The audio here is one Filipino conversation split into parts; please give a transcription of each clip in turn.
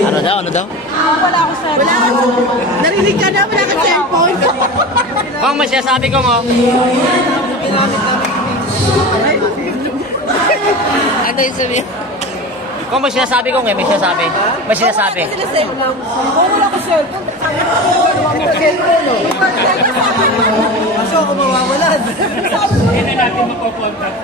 Ano daw? Ano daw? Wala ako sa... Wala ako. Narinig ka na, wala ka cellphone. Kung may sinasabi ko mo. Ano yung sabi? Kung may sinasabi ko nga, may sinasabi. May sinasabi. Wala ako cellphone. Wala ako cellphone. Kaso ako mawawalan. Hindi natin makukontak.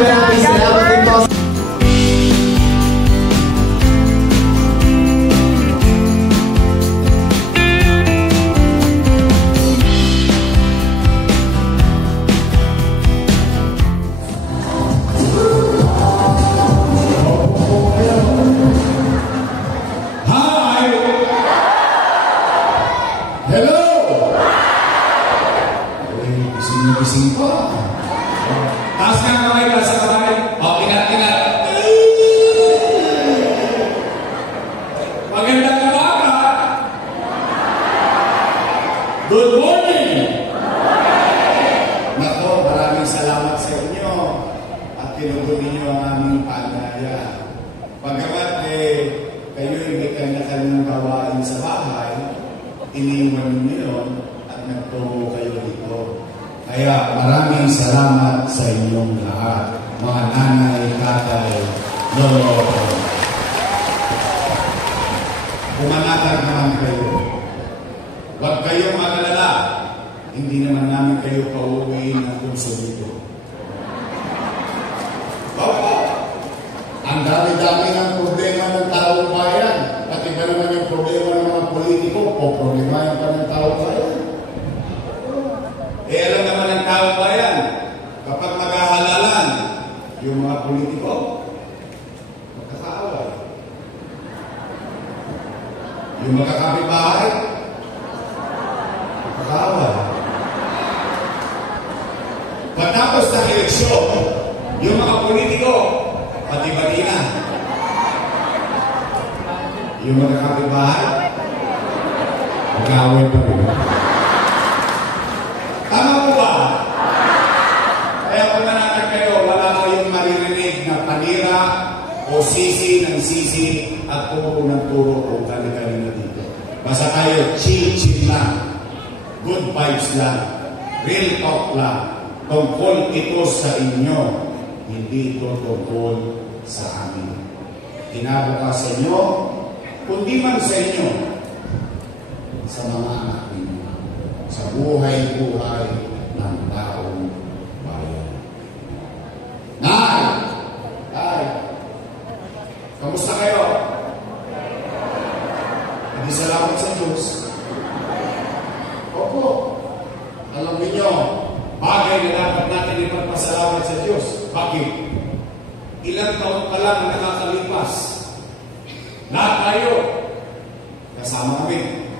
Maraming salamat din po. Gising pa. Taas ka na kamay, taas ka kamay. O, ingat. Magandang umaga. Good morning. Nako, maraming salamat sa inyo at tinutulungan niyo ang aming paanyaya. Pagkakat kayo'y may kanya-kanyang gawain sa bahay, iniwan niyo yun at nagtungo kayo dito. Kaya maraming salamat sa inyong lahat, mga nanay, tatay, lolo. Pumanatag naman kayo. Huwag kayong mag-alala. Hindi naman namin kayo pauwiin ng kurso dito. Opo. Ang dami-dami ng problema ng taong bayan. Pati ba naman yung problema ng mga politiko o problema pa ng taong bayan? Alam naman ng taong bayan, kapag maghahalalan yung mga politiko, magkakaaway. Yung magkakapitbahay, magkakaaway. Pagkatapos ng eleksyon, yung mga politiko, pati-pati na. Yung magkakapitbahay, magkakaaway pa rin. Tama po ba? Kaya kung nanatag kayo, wala kayong maririnig na panira o sisi ng sisi at turo ng turo o kani-kani na dito. Basta kayo, chill lang. Good vibes lang. Real talk lang. Tungkol ito sa inyo, hindi ito tungkol sa amin. Kinabukas sa inyo, kundi man sa inyo, sa mga anak ninyo. Sa buhay-buhay ng taong bayan. Nay! Kamusta kayo? Hindi salamat sa Diyos. Opo. Alam niyo, bagay na dapat natin ipagpasalamat sa Diyos. Bakit? Ilang taon pa lang na nakakalipas. Lahat tayo. Kasama kami.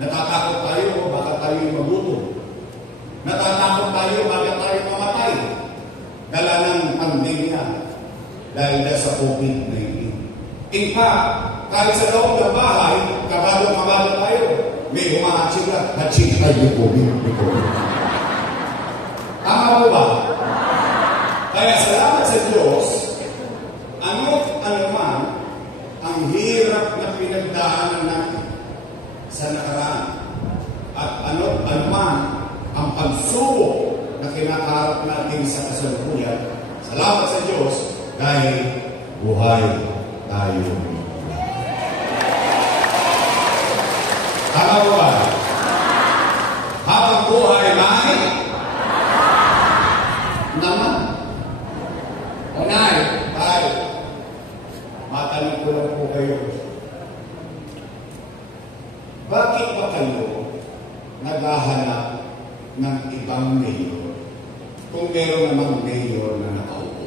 Natatakot tayo, baka tayo magutom. Natatakot tayo, baka tayo mamatay. Dala ng pandemya dahil sa COVID-19. In fact, kahit sa loob ng bahay, kabalo tayo. May humahatsid na, hatsid tayo ng COVID. Tama mo ba? Kaya salamat sa Diyos, ano man ang hirap na pinagdaanan natin sa nakaraan. At ano man ang pagsubok na kinakaharap natin sa kasalukuyan. Salamat sa Diyos dahil buhay tayo. Tama ba? Habang buhay may naman. Unay, tayo. matanong ko lang po kayo. Bakit ba kayo naghahanap ng ibang mayor kung meron namang mayor na nakaupo?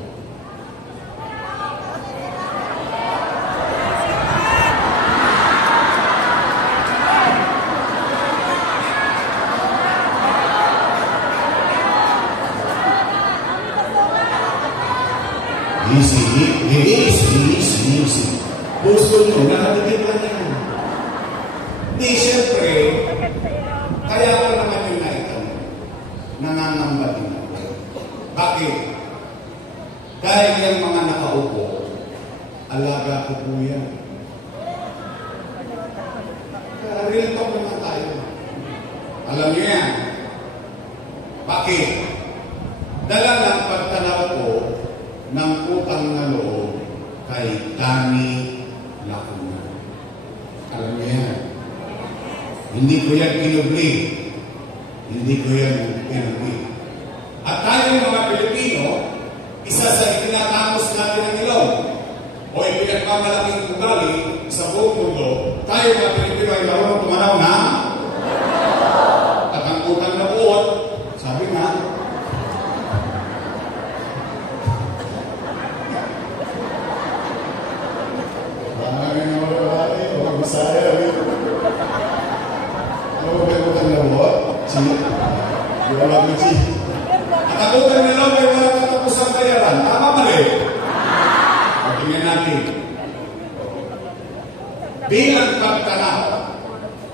Easy. Gusto nyo, nakatipid lang yan. Di, siyempre, kaya ko naman yung naitanong. Nangangamba din ako. Bakit? Dahil yung mga nakaupo, alaga ko po yan. Real talk naman tayo. Alam niyo yan. Bakit? Dala ng pagtanaw ko ng utang na loob kay Danny Lacuna. Alam niyo yan. Hindi ko yan kinubli. Hindi ko yan kinubli. At tayo mga Pilipino, isa sa itinatapos natin ng ilong o ipinagmamalaking ugali sa buong mundo, tayo mga Pilipino ay marunong tumanaw na at ang utang na buot, sabi nga, at ang utang na loob ay walang katapusang bayaran. Tama mali? Tingnan natin. Bilang pagtanaw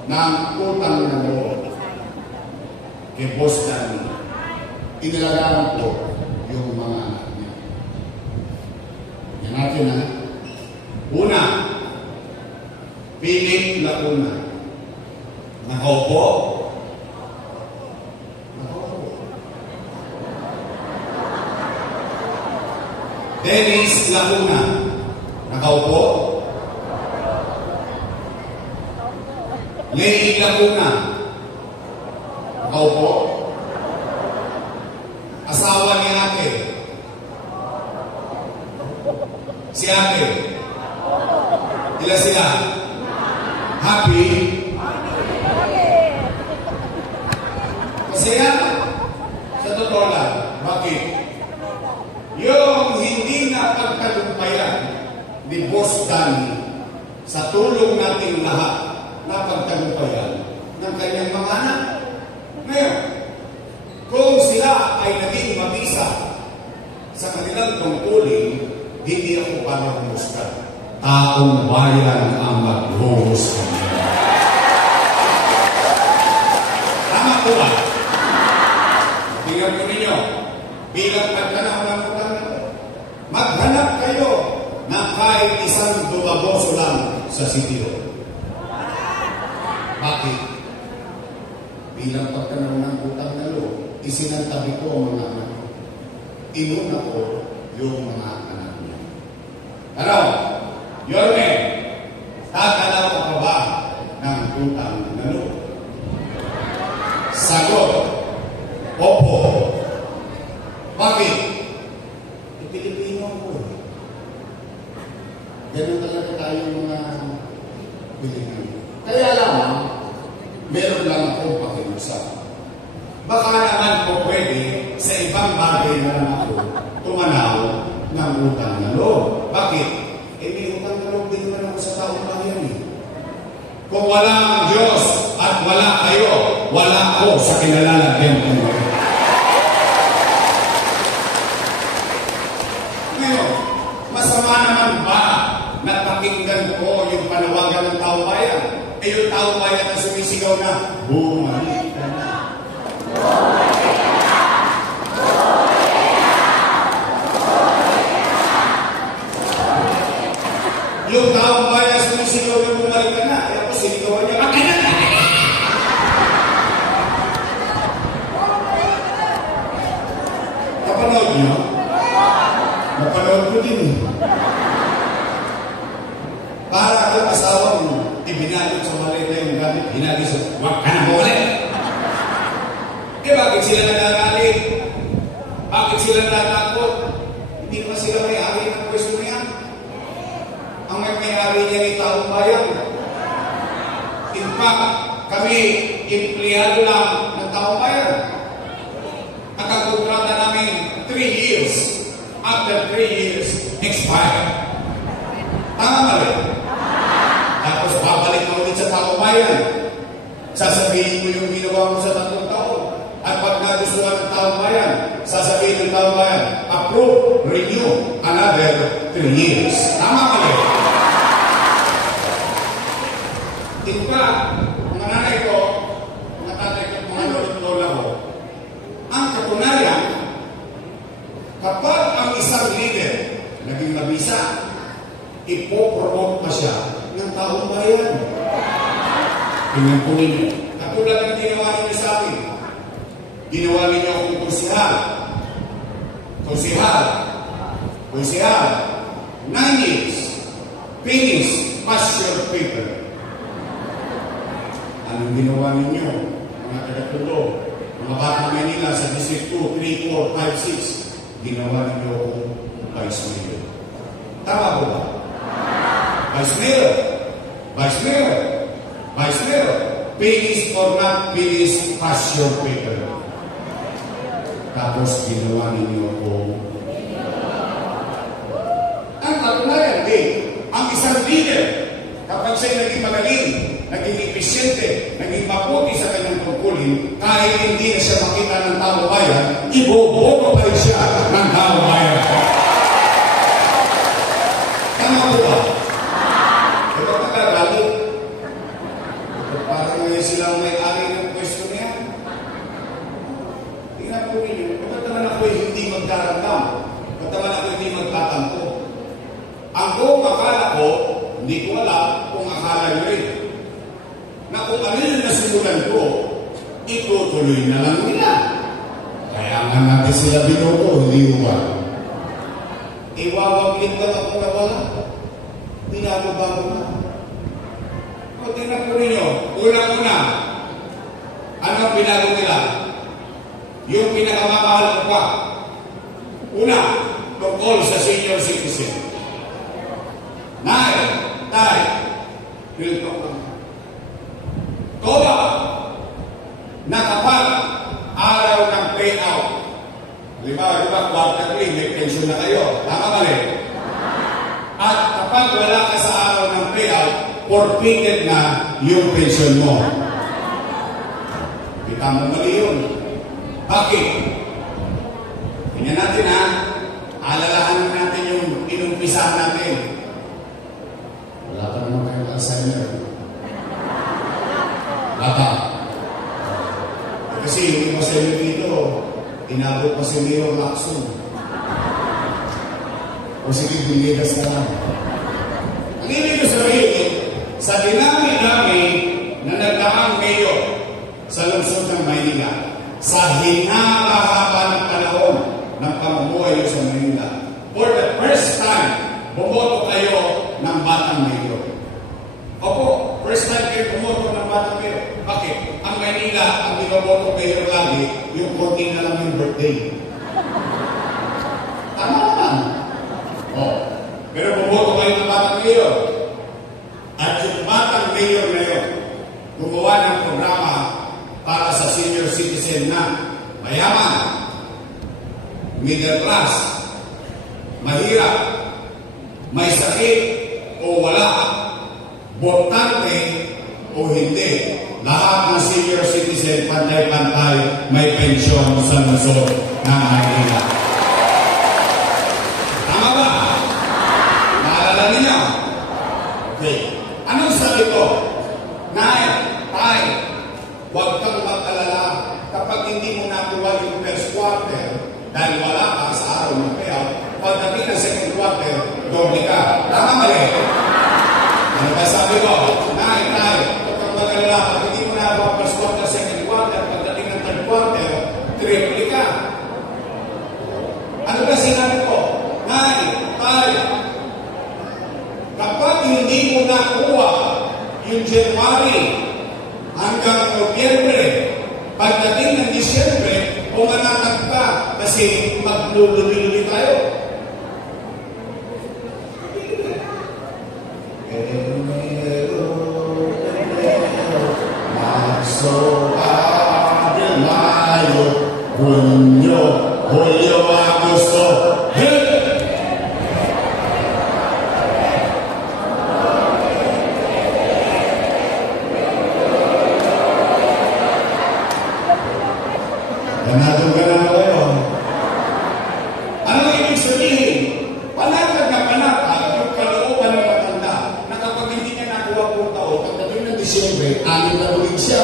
ng utang na loob kay Boss Danny, inilagaan ko yung mga anak niya. Yan natin ha. Una, Philip Lacuna. Nakaupo. Dennis Lacuna. Nakaupo. Lenny Lacuna. Nakaupo. Asawa ni ate. Si ate. Ila sila. Happy. Masaya. Sa totoo lang. Bakit? Yung hindi na pagtagumpayan ni Boss Danny sa tulong nating lahat na pagtagumpayan ng kanyang mga anak. Ngayon, kung sila ay naging mabisa sa kanilang tungkulin, hindi ako para humusga. Taong bayan ang maghuhusga. Tama po ba? Tingnan ko ninyo, bilang pagtanaw ng utang, maghanap kayo ng kahit isang dumaboso lang sa sitio. Bakit? Bilang pagtanaw ng utang na loob, isinantabi ko ang mga anak. Inuna ko yung mga anak niya. Ano? Yorme, tatanaw ka pa ba ng utang na loob? Sagot, opo. Bakit? Pilipino ko. Ganun talaga tayo mga Pilipino. Kaya lang, meron lang akong pakiusap. Baka naman po pwede sa ibang bagay na lang ako tumanaw ng utang na loob. Bakit? May utang na loob din naman ako sa taong bayan eh. Kung wala ang Diyos at wala kayo, wala ako sa kinalalagyan ko. Ngayon, masama naman ba na pakinggan ko yung panawagan ng taong bayan? Yung taong bayan na sumisigaw na, bumalik ka na. Yung taong bayan sumisigaw na bumalik ka na. Kaya po sinigawan niya, akin na! Kapanood niyo? Napanood ko din eh. Para ang asawa mo, ibinalot sa mali na yung gamit, hinagi sa, wag ka na bumalik! Bakit sila nagagalit? Bakit sila natatakot? Hindi pa sila may-ari ng pwesto niya. may-ari niya ni taong bayan. In fact, kami, empleyado lang ng taong bayan. At ang kontrata namin, 3 years. After 3 years, expired. Tama ba rin? Tapos babalik na ulit sa taong bayan. Sasabihin mo yung ginawa mo sa 3 taon. At pag nagustuhan ng taong bayan, sasabihin ng taong bayan, approve, renew, another 3 years. Tama ba rin? In fact, mga nanay ko, mga tatay ko, mga lolo-lola ko, ang katunayan, kapag ang isang leader naging mabisa, ipopromote pa siya ng taong bayan. Tingnan po ninyo. Katulad ng ginawa ninyo sa akin. Ginawa ninyo akong konsihal. Konsihal. 9 years. Finish. Pass your paper. Anong ginawa ninyo? Mga taga-tulo. Mga bata Manila sa District 2, 3, 4, 5, 6. Ginawa ninyo akong Vice Mayor. Tama po ba? Vice Mayor. Finish or not finish, pass your paper. Tapos ginawa ninyo akong ang katunayan din, ang isang leader, kapag siya'y naging magaling, naging episyente, naging mabuti sa kanyang tungkulin, kahit hindi na siya makita ng taong bayan, iboboto pa rin siya ng taong bayan. Tama po ba? Ito pagkagalit. Ito parang ngayon silang may-ari ng pwesto niya. Tingnan po ninyo, ba't naman ako hindi magdaramdam? Ba't naman ako hindi magtatampo? Ang buong akala ko, hindi ko alam kung akala nyo rin. Na kung ano yung nasimulan ko, itutuloy na lang nila. Kaya nga natin sila binoto, hindi ba? Iwawaglit lang ako na wala. Binababago na. O tingnan po ninyo, unang-una, ano ang binago nila? Yung pinakamamahal ko pa. Una, tungkol sa senior citizen. Tay, will talk lang. Toda, na kapag araw ng payout, di ba, quarterly, may pension na kayo. Tama ba rin? At kapag wala ka sa araw ng payout, forfeited na yung pension mo. Kita mo mali yun. Bakit? Tingnan natin ha. Alalahanin natin yung inumpisahan natin. Wala pa naman kayong Alzheimer. Wala pa. Kasi yung iba sa inyo dito, inabot pa si Mayor Lacson. O sige, biligas na lang. Ang ibig ko sabihin, sa dinami-dami na nagdaang mayor sa lungsod ng Maynila, sa hinahaba ng panahon ng pamumuhay sa Maynila, for the first time, bumoto kayo ng batang mayor. Opo, first time kayo bumoto ng batang mayor. Bakit? Ang Maynila, ang binoboto mayor lagi, yung 14 na lang yung birthday. Tama naman. Pero bumoto kayo ng batang mayor. At yung batang mayor na yun, gumawa ng programa para sa senior citizen na mayaman, middle class, mahirap, may sakit o wala, botante o hindi, lahat ng senior citizen pantay-pantay may pensyon sa lungsod ng Maynila. Tama ba? Naalala niyo? Okay. Anong sabi ko? Tay, huwag kang mag-alala kapag hindi mo nakuha yung first quarter dahil wala ka sa araw ng payout, pagdating ng second quarter, doble ka. Tama mali? Ano ba sabi ko? Tay, huwag kang mag-alala kapag hindi mo nakuha first quarter, second quarter, pagdating ng third quarter, triple ka. Ano ba sinabi ko? Tay, kapag hindi mo nakuha yung January hanggang Nobyembre, pagdating ng Disyembre, umanatag ka kasi maglululi tayo. Enero, Enero, Marzo, Abril, Mayo, Junio, Julio, Agosto. Hey! Ganadong ganado kayo. Ano ibig sabihin? Panatag na panatag yung kalooban ng matanda na kapag hindi niya nakuha pong taon, pagdating ng Disyembre, 6 na ulit siya.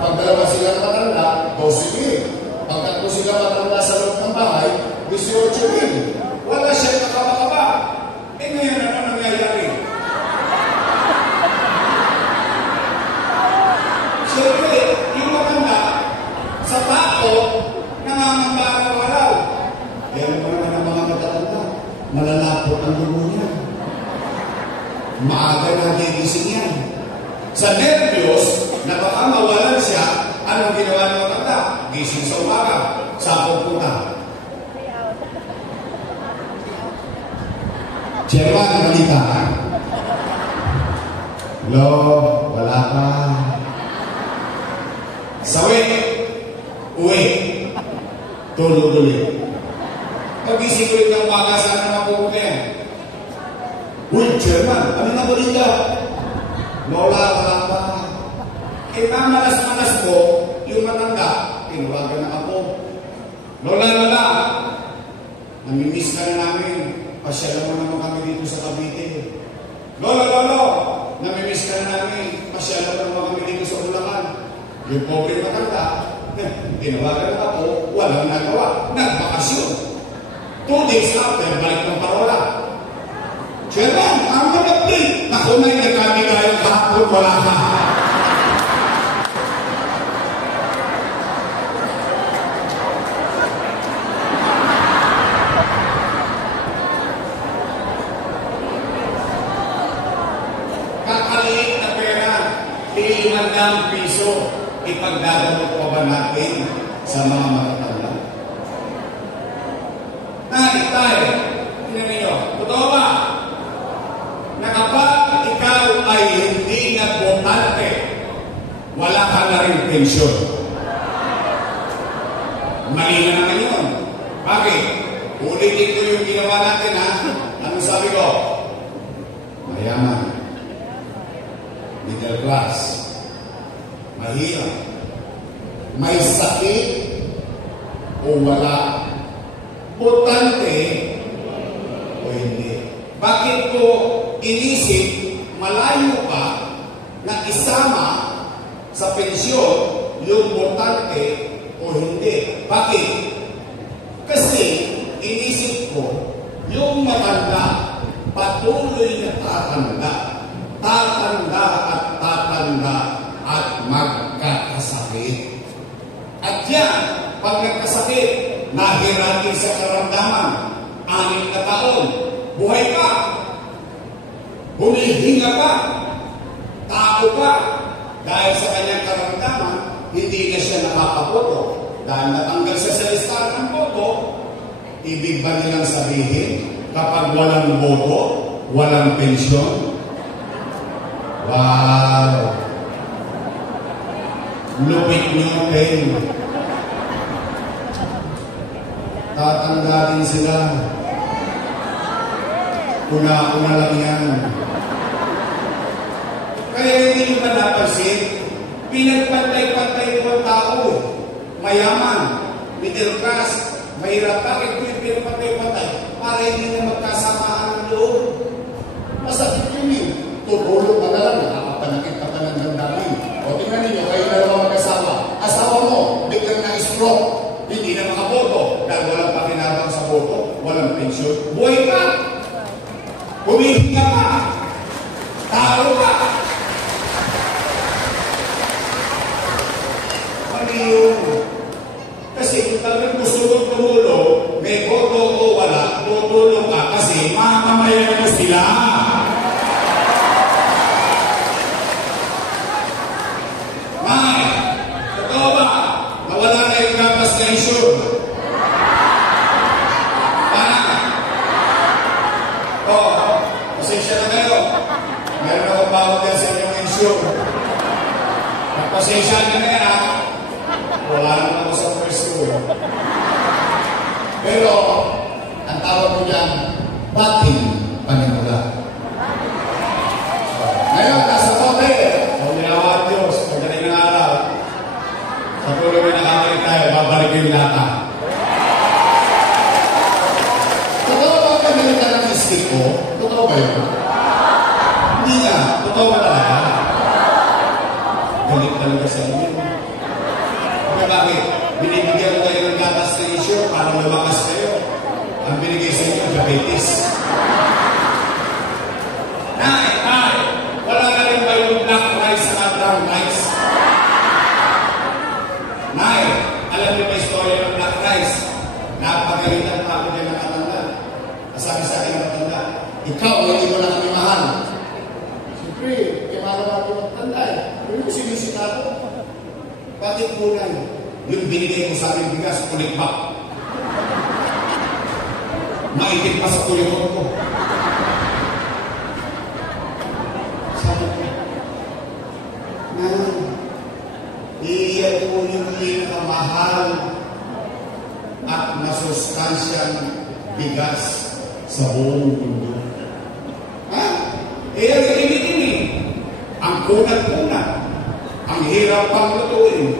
Pag dalawa sila matanda, 12,000. Pag tatlo sila matanda sa loob ng bahay, 18,000. Wala siya nakakaba. Eh ngayon ano nangyayari? Siyempre, yung matanda, sa bako, nangangamba araw-araw. Kaya naman ang mga matatanda, malalapot ang dugo niya. Maaga na gigising yan. Sa nervyos, na baka mawalan siya, anong ginawa ng matanda? Gising sa umaga, sa pagpunta. Chairman, balita. Hello, wala pa. Sawi, uwi, tulog ulit. Pag-isip ulit ng umaga, saan na mapupunta yan? Uy, Chairman, ano na balita? Lola, wala pa. Eh, malas-malas po, yung matanda, tinuwagan na ako. Lola, Lola, namimiss ka na namin. Pasyalan mo naman kami dito sa Cavite. Lolo, Lolo, namimiss ka na namin. Pasyalan mo naman kami dito sa Bulacan. Yung pobre matanda, tinawagan ako, walang nagawa, nagbakasyon. 2 days after, balik ng parola. Chairman, ang mag-update. Naku na yung nagkami tayo kahapon, wala ka. Kakaliit na pera, 500 piso. Ipagdadamot pa ba natin sa mga matatanda? Tay, tingnan ninyo, totoo ba? Na kapag ikaw ay hindi nagbotante, wala ka na rin pensyon. Mali na naman yun. Bakit? Ulitin ko yung ginawa natin, ha? Ano sabi ko? Mayaman. Middle class. Mahirap, may sakit o wala, botante o hindi. Bakit ko inisip malayo pa na isama sa pensyon yung botante o hindi? Bakit? Kasi inisip ko yung matanda patuloy na tatanda at magkakasakit. At yan, pag nagkasakit, nahiratin sa karamdaman, 6 na taon, buhay ka, humihinga ka, tao ka, dahil sa kanyang karamdaman, hindi na siya nakakaboto. Dahil natanggal siya sa listahan ng boto, ibig ba nilang sabihin, kapag walang boto, walang pensyon? Wow! Lupit niyo kayo. Tatanda din sila. Una-una lang yan. Kaya hindi nyo ba napansin? Pinagpantay-pantay ko ang tao. Mayaman, middle class, mahirap. Bakit ko yung pinagpantay-pantay? Para hindi na magkasamahan ng loob. Masakit yun eh. Tutulog ka na lang, nakakapanakit ka pa ng damdamin. O tingnan ninyo, kayo na naman mag-asawa. Asawa mo, biglang na-stroke. Hindi na makaboto. Dahil walang pakinabang sa boto, walang pensyon. Buhay ka! Humihinga ka! Tao ka! Ano yun? Kasi kung talagang gusto mong tumulong, may boto o wala, tutulong ka kasi mamamayan mo sila. Pasensya na kayo. picture. Nagpasensya na yan, ha? Wala naman ako sa pwesto. Pero, ang tawag ko dyan, bating panimula. Ngayon, nasa tote. Kung ginawa Diyos, pagdating ng araw, sa tuloy na nakakalik tayo, babalik yung lata. Totoo ba ang kanilita ng isip ko? Totoo ba yun? Hindi na. Totoo ba talaga? Galit talaga sa inyo. Kaya bakit? Binibigyan ko kayo ng gatas na issue para lumakas kayo. Ang binigay sa inyo, diabetes. Nay! Wala na rin ba yung black rice at brown rice? Nay! Alam niyo ba istorya ng black rice? Napagalitan pa ako din ng matanda. Sabi sa akin ng matanda, ikaw, hindi mo na kami mahal. Siyempre, kaya mahal ako matanda eh. Pero yung sinisita ko, bakit po na yun? Yung binigay ko sa aking bigas, kulikbak. Maitin pa sa kulikot ko. Sabi ko, iyan po yung pinakamahal at nasustansyang bigas sa buong mundo. Ha? Ang ini-ini. Ang kunat-kunat. Ang hirap pang lutuin.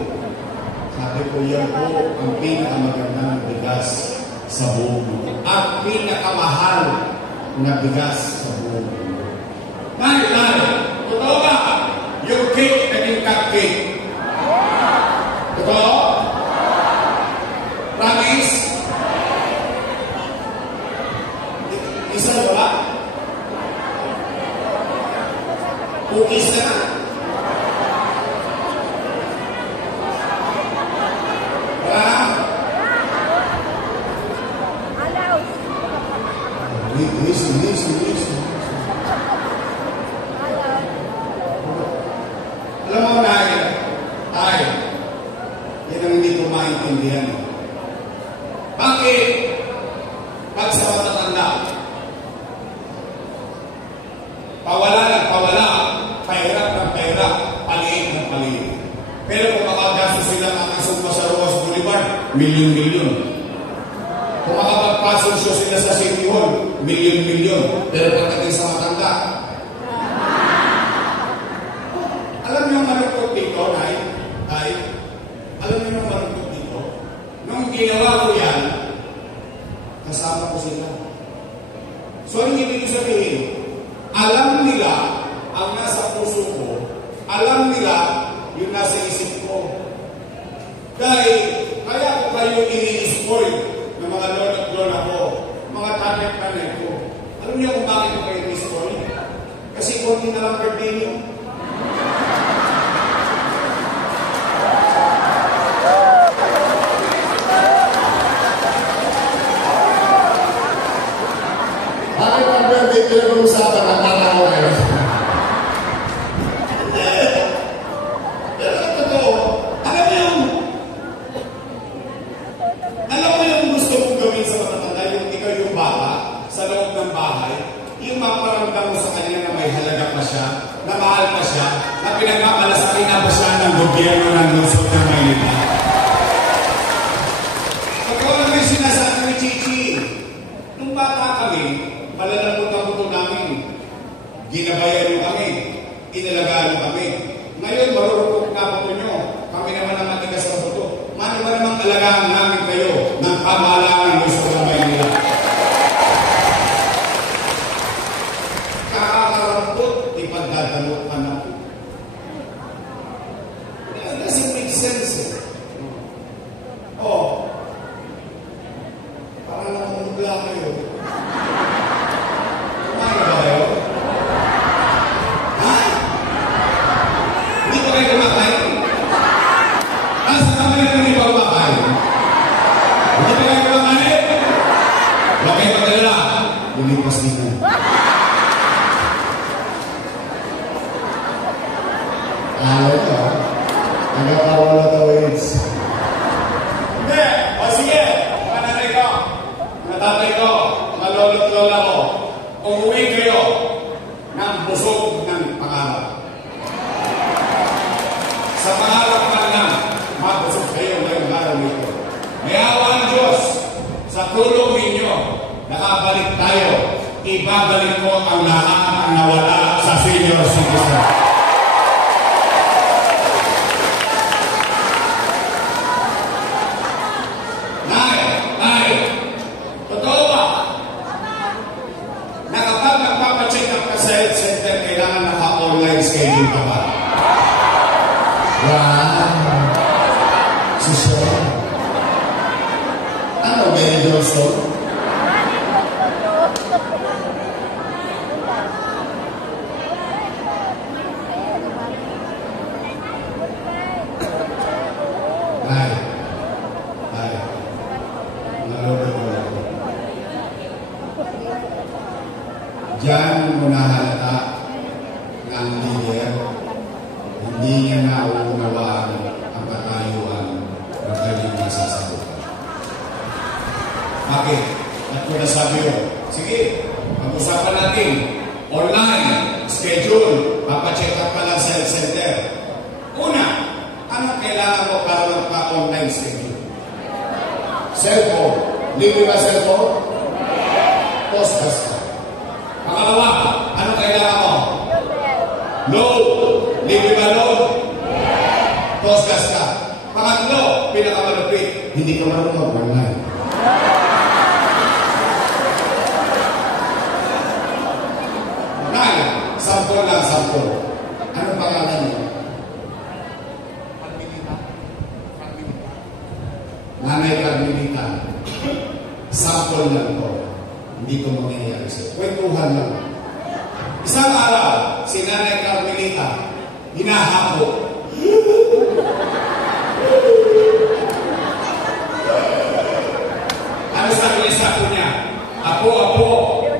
Sabi ko, yan po ang pinakamagandang bigas sa buong mundo. At pinakamahal na bigas sa buong mundo. Nay, totoo ba? Yung cake naging cupcake. Totoo? Promise? Isa ba? Cookies na? Listen. Alam mo, Nay, yan ang hindi ko maintindihan. Bakit? Pag sa matatanda, pawala, pahirap ng pahirap, paliit ng paliit. Pero kung makagasto sila ng kasumpa sa Rojas Boulevard, milyon-milyon. Kung makapagpasonsyo sila sa City Hall, milyon-milyon. Pero pagdating sa matanda, alam niyo ang malungkot dito, Nay? Alam niyo ang malungkot dito? Nung ginawa ko yan, kasama ko sila. So, ang ibig sabihin, alam nila ang nasa puso ko, alam nila yung nasa isip ko. Kaya ko kayo ini-spoil ng mga lord at lola ko, mga tatay-tanay ko. Alam niyo kung bakit ko kayo ini-spoil? Kasi konti na lang birthday niyo. Bakit ang birthday pinag-uusapan ang tata ko ngayon? Pero sa totoo, alam mo yung gusto mong gawin sa matatanda, yung ikaw yung bata, sa loob ng bahay, yung maparamdam mo sa kanya na may halaga pa siya, na mahal pa siya, na pinagmamalasakin na pa siya ng gobyerno ng lungsod ng Maynila. Totoo naman yung sinasabi ni Chichi. Nung bata kami, malalambot ang buto namin. Ginabayan nyo kami. Inalagaan nyo kami. Ngayon, marurupok na buto nyo. Kami naman ang matigas na buto. Mano ba namang alagaan namin kayo ng pamahalaan ng gusto ng Maynila? Kakakarampot, ipagdadalot ka na. It doesn't make sense. Oh, parang nakamugla kayo. Kumain ba kayo? Ha? Hindi ba kayo kumakain? Nasa kami na hindi ba kumakain? Hindi ba kayo kumakain? Huwag kayo magdala. Lumipas dito. Ayaw ka. Nagkakawa na tawins. Hindi! O sige! Mga nanay ko, mga tatay ko, mga lolo't lola ko, umuwi kayo ng busog ng pangarap. sa pangarap man lang, mabusog kayo ngayong araw nito. May awa ang Diyos, sa tulong ninyo, nakabalik tayo, ibabalik ko ang lahat ang nawala sa senior citizen. Totoo ba na kapag nagpapacheck up ka sa health center, kailangan naka-online schedule ka ba? Wow! Susunod. Ano, Benny Johnson? Diyan mo nahalata na ang leader, hindi niya nauunawaan ang katayuan ng kanyang nasasabutan. Bakit? At kung nasabi ko, sige, pag-usapan natin, online, schedule, papacheck up ka lang sa health center. Una, anong kailangan mo para magpa-online schedule? Cellphone. Libre ba cellphone? Postgas ka. Pangalawa, ano kailangan mo? Load. Libre ba load? Postgas ka. Pangatlo, pinakamalupit, hindi ka marunong mag-online. Nine, sampol lang, sampol. Anong pangalan niyo? Nanay Carmelita. Sampol lang to. Hindi ko mangyayari sa'yo. Kwentuhan lang. Isang araw, si Nanay Carmelita, hinahapo. Ano sabi niya sa ako niya? Apo,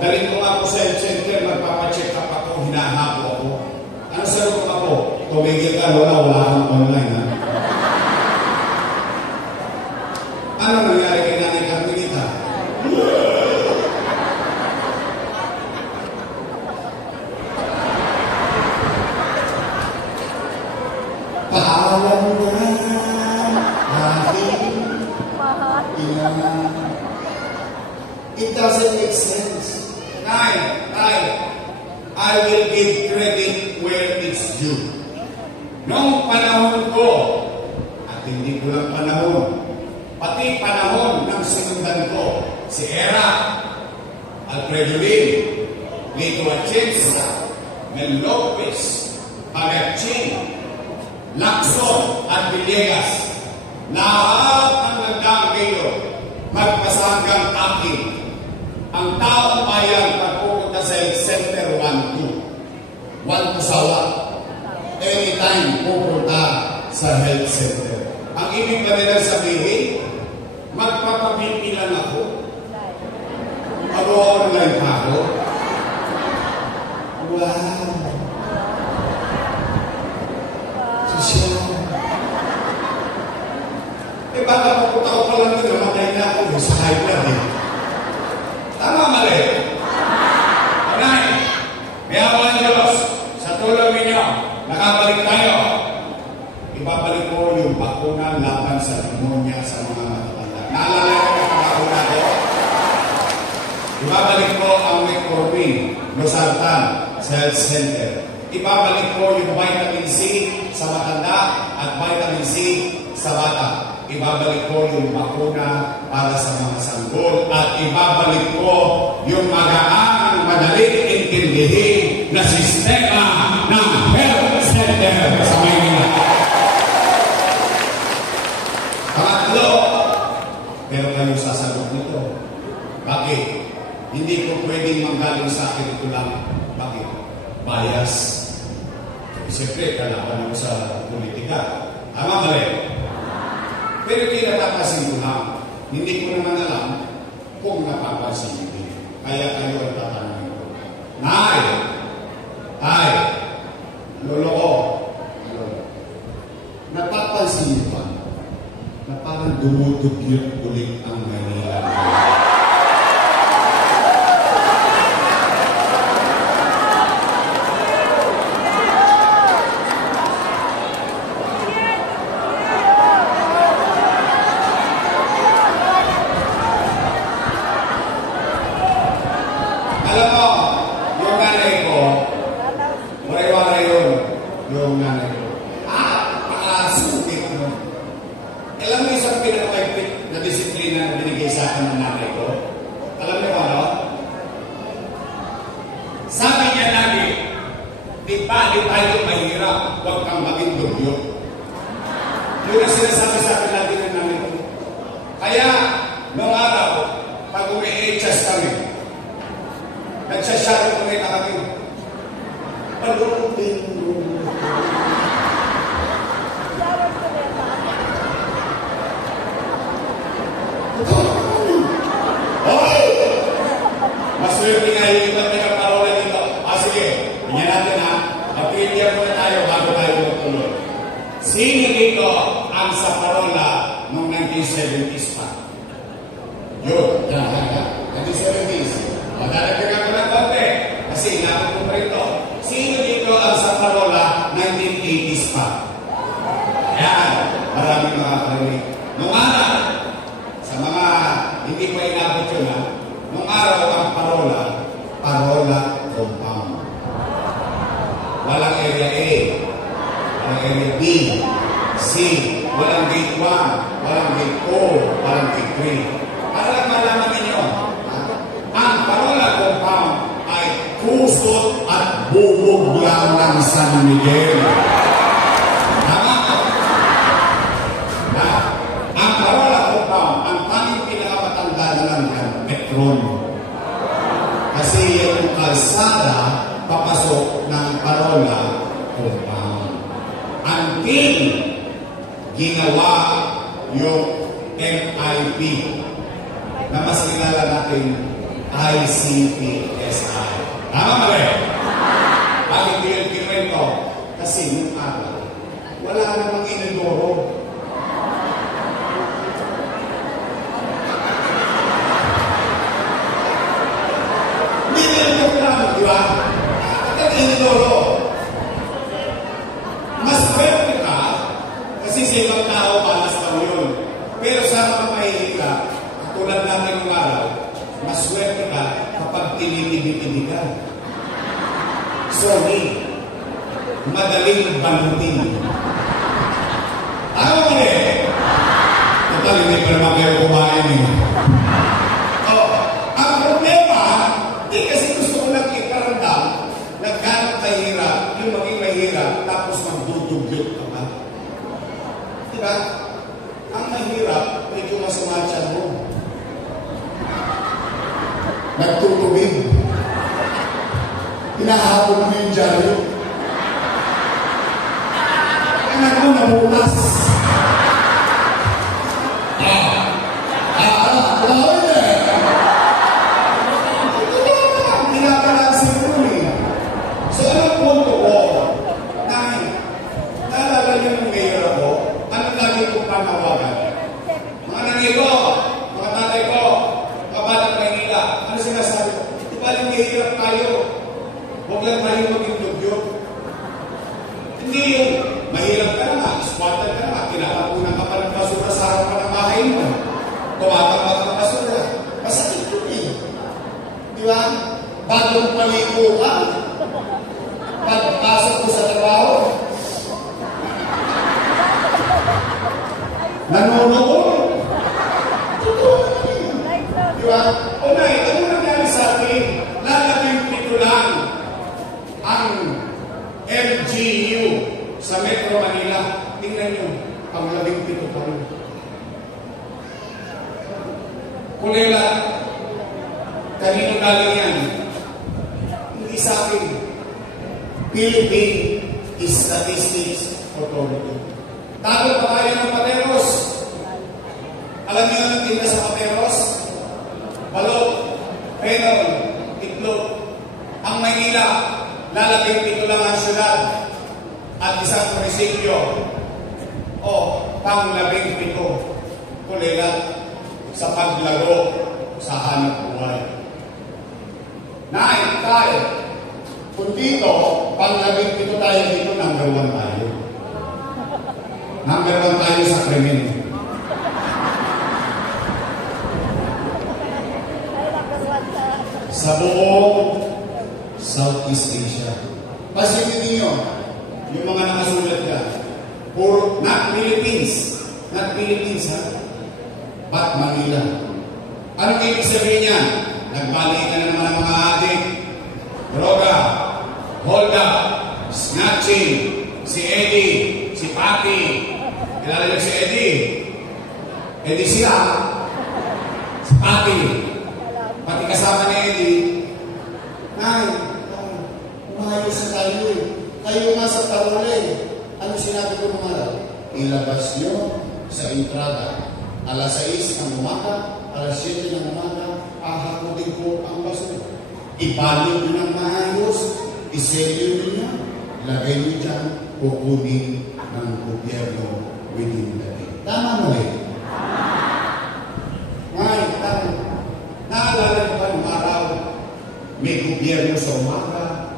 dalhin ko ako sa health center, magpapacheck up ako, hinahapo ako. Ano sabi ko ako? Tumigil ka, wala kang online, ha? Ano nangyari kay Nanay Carmelita? Paalam na aking ina. It doesn't make sense. Nine, I will give credit where it's due. Noong panahon ko, at hindi ko lang panahon, pati panahon ng sinundan ko, si Era, Alfredo Lim, Lito Atienza, Mel Lopez, Pagachin, Lacson at Villegas, lahat ang nagdaan kayo, magpasanggang akin. Ang taong bayan pagpupunta sa health center 1-2. 1 sawa. Anytime pupunta sa health center. Ang ibig ba nilang sabihin, magpapapipilan ako? Mag-online pa ako? Wow! Baka papunta ko pa lang doon, namatay na ako sa high blood eh. Tama, mali. Anay, may awa ng Diyos, sa tulong ninyo, nakabalik tayo. Ibabalik ko yung bakuna laban sa pneumonia sa mga matatanda. Naalala ko yung bakuna ko? Ibabalik ko ang metformin, losartan, sa health center. Ibabalik ko yung vitamin C sa matanda at vitamin C sa bata. Ibabalik ko yung bakuna para sa mga sanggol at ibabalik ko yung magaang madaling intindihin na sistema ng health center sa Maynila. Pangatlo, pero kayo sasagot nito. Bakit? Hindi ko pwedeng manggaling sa akin ito lang. Bakit? Bias. Siyempre, kalaban ako sa politika. Tama ba rin? Pero kinatapasin ko lang, hindi ko naman alam kung napapansin nyo. Kaya kayo ay tatanungin ko. Nay, lolo ko, napapansin nyo ba na parang dumudugyot ulit ang Manila? Di bali tayo mahirap, huwag kang maging dugyo. Yun ang sinasabi sa akin natin ng namin ko. Kaya, noong araw, pag umi-HS kami, nagsasyago kami na kami. Palupin mo. Okay! Maswerte nga yung iba pinagparola dito. Sige, ganyan natin ha. Mag-trivia muna tayo bago tayo magtuloy. Sino dito ang sa parola noong 1970s pa? Yun, yan. 1970s. Madalagdagan ko ng konti. Kasi inabot ko pa ito. Sino dito ang sa parola 1980s pa? Yan, maraming mga karinig. Noong araw, sa mga hindi pa inabot yun ha, noong araw ang parola compound. Walang area A, walang area B, C, walang gate 1, walang gate 2, walang gate 3. Para lang malaman ninyo, ang parola compound ay kusot at bubog lang ng San Miguel. Tama ko? Ang parola compound, ang tanging pinakamatanda naman yan, Petron. Kasi yung kalsada, papasok ng parola compound. Until ginawa yung MIP na mas kilala natin ICTSI. Tama ba rin? Bakit yun kinuwento? Kasi yung araw, wala namang inodoro. Hindi na yung programa, di ba? At inodoro. Mas swerte ka, kasi sa ibang tao, panas pa yun. Pero sa mga mahihika, tulad natin ng araw, mas swerte ka kapag tinitibig-tibig ka. Sorry, madaling banutin. Tama mo eh? Total, hindi pa naman kayo kumain eh. Ang problema, di kasi gusto ko lang iparamdam na gano'ng kahirap, yung maging mahirap, tapos magdudugyot ka ba? Diba? Ang mahirap, medyo masumatsa mo. Nagtutubig. Hinahabol mo yung dyaryo. Anak mo nabukas. Pinabalansin mo eh. So anong punto ko? Naalala niyo ng mayor ako? Anong lagi kong panawagan? Mga nangigo, mga tatay ko, mga batang Maynila, ano sinasabi ko? Di ba lang mahirap tayo? Huwag lang tayo maging dugyo. Hindi yun. Mahirap ka na nga, squatter ka na nga, kinakapunan ka pa ng basura sa harapan ng bahay mo. Tumatang ka ng basura. Masakit yun eh. Di ba? Bagong paligo ka. Pagpasok mo sa trabaho. Nanonood. Totoo yun. Di ba? O nay, ano nangyari sa atin? Lalabing pito lang ang LGU sa Metro Manila. Tingnan nyo, pang 17 pa rin. Kulela, kanino galing yan? Hindi sa akin. Philippine Statistics Authority. Tago pa tayo ng pateros. Alam niyo ang tinda sa pateros? Balot, penol, itlog. Ang Maynila, lalabing pito lang ang syudad at isang munisipyo o pang 17 kulela sa paglago sa hanap buhay. Tayo, kung dito, pang 17 tayo dito, number 1 tayo. Number 1 tayo sa krimen. Sa buong Southeast Asia. Pasilin niyo, yung mga nakasulat ka, puro, not Philippines ha, but Manila. Anong ibig sabihin niya? Nagbalik ka na naman ng mga adik, droga, hold up, snatching, si Eddie, si Patty. Kilala niyo si Eddie? Eddie sila. Si Patty. Pati kasama ni Eddie. Nay, umayos na tayo eh. Kayo nga sa tarole. Ano sinabi ko mga lalo? Ilabas nyo sa entrada. Alas 6 ng umaga, alas 7 ng umaga, ahakutin ko ang basura. Ibalin nyo ng maayos, iselyo nyo niya, lagay nyo dyan, kukunin ng gobyerno within the day. Tama mo eh? Ngayon, tama. Naalala ko ba ng araw, may gobyerno sa umaga,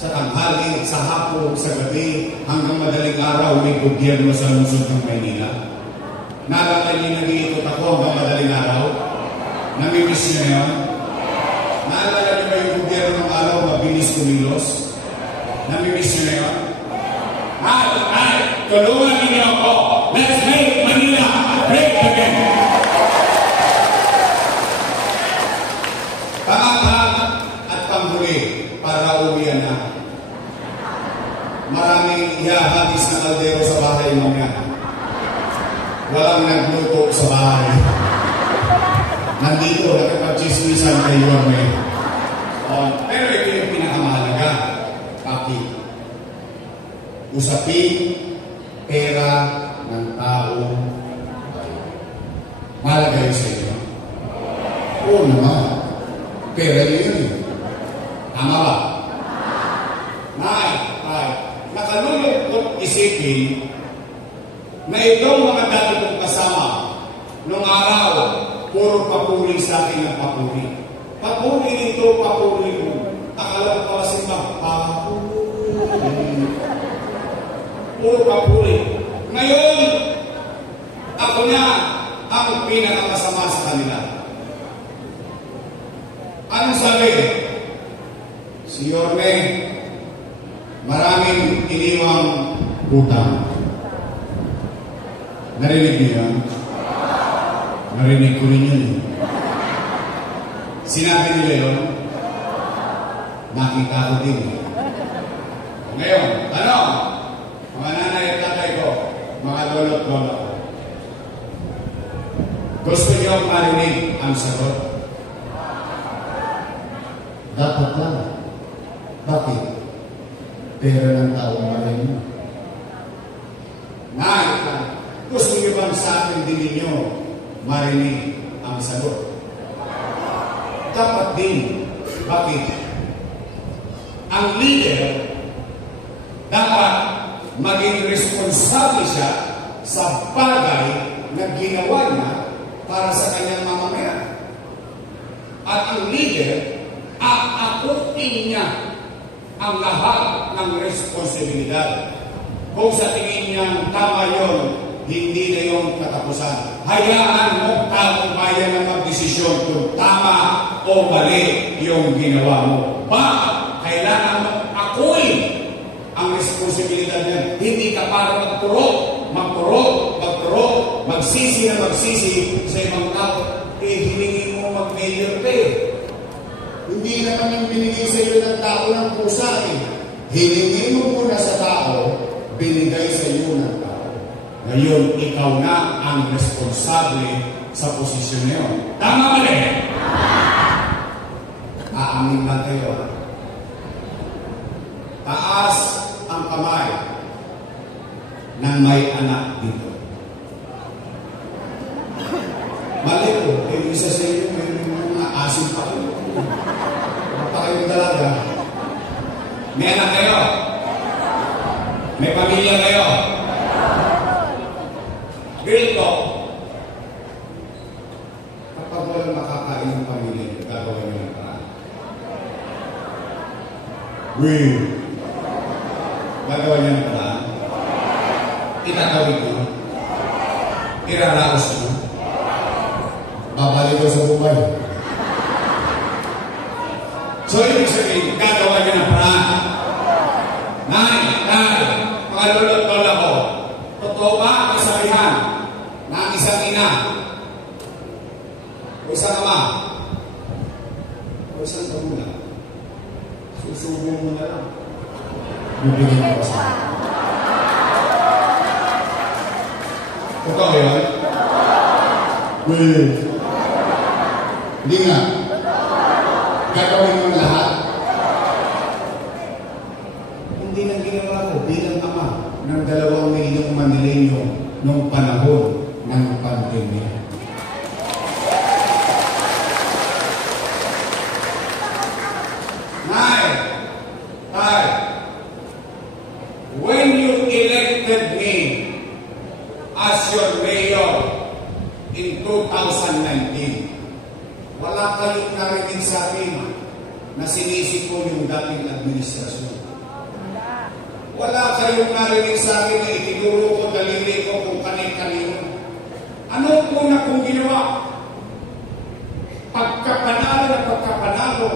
sa tanghali, sa hapon, sa gabi, hanggang madaling araw, may gobyerno sa lungsod ng Maynila. Naalala niyo nag-iikot ako hanggang madaling araw? Namimiss niyo na yun? Naalala niyo ba yung gobyerno ng araw mabilis kumilos? Namimiss niyo na yun? Ay, tulungan niyo ako! Let's make Manila great again! Pangatag at panghuli para uwian na. Maraming ihahagis na kaldero sa bahay mamaya. Walang nagluto sa bahay. Nandito, nakapag-chismisan kay Yorme. Pero ito yung pinakamahalaga. Bakit? Usapin pera ng taong bayan. Mahalaga yun sa inyo? Oo naman. Pera yun. Tama ba? Nakalulungkot isipin na itong mga dati kong kasama nung araw, puro papuri sa akin ng papuri. Papuri nito, papuri mo. Akala ko kasi papuri. Puro papuri. Ngayon, ako na ang pinakamasama sa kanila. Anong sabi? Si Yorme, maraming iniwang utang. Narinig niyo yan? Narinig ko rin yun. Sinabi nila yun? Nakita ko din. Ngayon, tanong, mga nanay at tatay ko, mga lolo't lola ko, gusto niyo marinig ang sagot? Dapat lang. Bakit? Pera ng taong marinig. Gusto niyo bang sa akin din ninyo marinig ang sagot? Dapat din. Bakit? Ang leader dapat maging responsable siya sa bagay na ginawa niya para sa kanyang mamamayan. At ang leader, aakutin niya ang lahat ng responsibilidad. Kung sa tingin niyang tama yun, hindi na yung katapusan. Hayaan mo taong bayan na magdesisyon kung tama o mali yung ginawa mo. Bakit? Kailangan mo akuin ang responsibilidad niya. Hindi ka para magturo, magsisi na magsisi sa ibang tao. Hiningi mo mag-mayor pa eh. Hindi naman yung binigay sa iyo ng tao ng pusa eh. Hiningi mo muna sa tao, binigay sa iyo ng tao. Ngayon, ikaw na ang responsable sa posisyon na yun. Tama ba rin? Aamin lang kayo. Taas ang kamay ng may anak dito. Mali ko, isa sa inyo, may mga asin pa kayo. Pa kayong dalaga. May anak kayo. May pamilya kayo. Dito, kapag walang makakain ng pamilya, gagawin nyo ng paraan. Gagawin nyo ng paraan. Itatawid ko. Iraraos ko. Babalik ko sa buhay. So, ibig sabihin, gagawin nyo ng paraan. Nay, mga lulot lola ko, totoo ba ang kasabihan na isang ina o isang ama o isang kamulan, susubong mo na lang. Bibigyan ko sa akin. Totoo yun? Well, hindi nga. Gagawin mo lahat. Hindi nang ginawa ko bilang ama ng 2 milyong Manileño noong panahon ng pandemya. Tay, when you elected me as your mayor in 2019, wala kayong narinig sa akin na sinisi ko yung dating administrasyon. Wala kayong narinig sa akin na itinuro ko, daliri ko kung kanin-kanino. Ano po na kong ginawa? Pagkapanalo na pagkapanalo,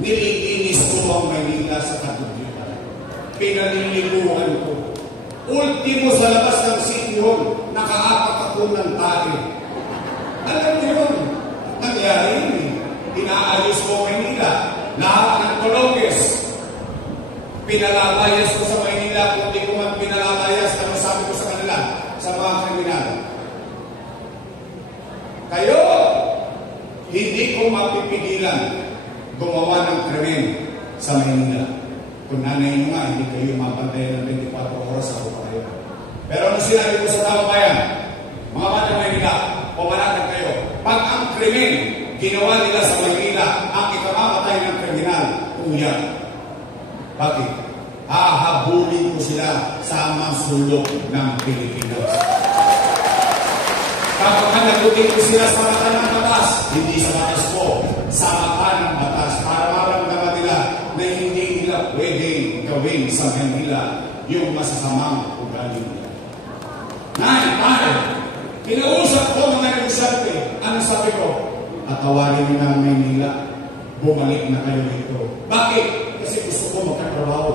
nililinis ko ang Maynila sa katubyukan. Pinaliliguan ko. Ultimo sa labas ng City Hall, nakaapak ako ng tayo. Alam niyo yun, nangyari yun eh. Inaayos ko Maynila. Lahat ng Colombias, pinalalayas ko sa Maynila. Kung di ko man pinalalayas, ano sabi ko sa kanila? Sa mga kriminal. Kayo, hindi ko mapipigilan gumawa ng krimen sa Maynila. Kung nanay nyo nga, hindi kayo mapantayan ng 24 oras ako pa kayo. Pero ano sinabi ko sa tao bayan? Mga bata Maynila, pumanatan kayo. Pag ang krimen ginawa nila sa Maynila, ang ikamamatay ng kriminal, uyan. Bakit? Hahabulin ko sila sa mga sulok ng Pilipinas. Kapag nagutin ko sila sa mata ng batas, hindi sa batas ko, sa mata ng batas, para maramdaman nila na hindi nila pwedeng gawin sa Manila yung masasamang ugali nila. Tay, kinausap ko mga negosyante. Ano sabi ko? Atawarin nyo ng Maynila, bumalik na kayo dito. Bakit? Kasi gusto ko magkatrabaho.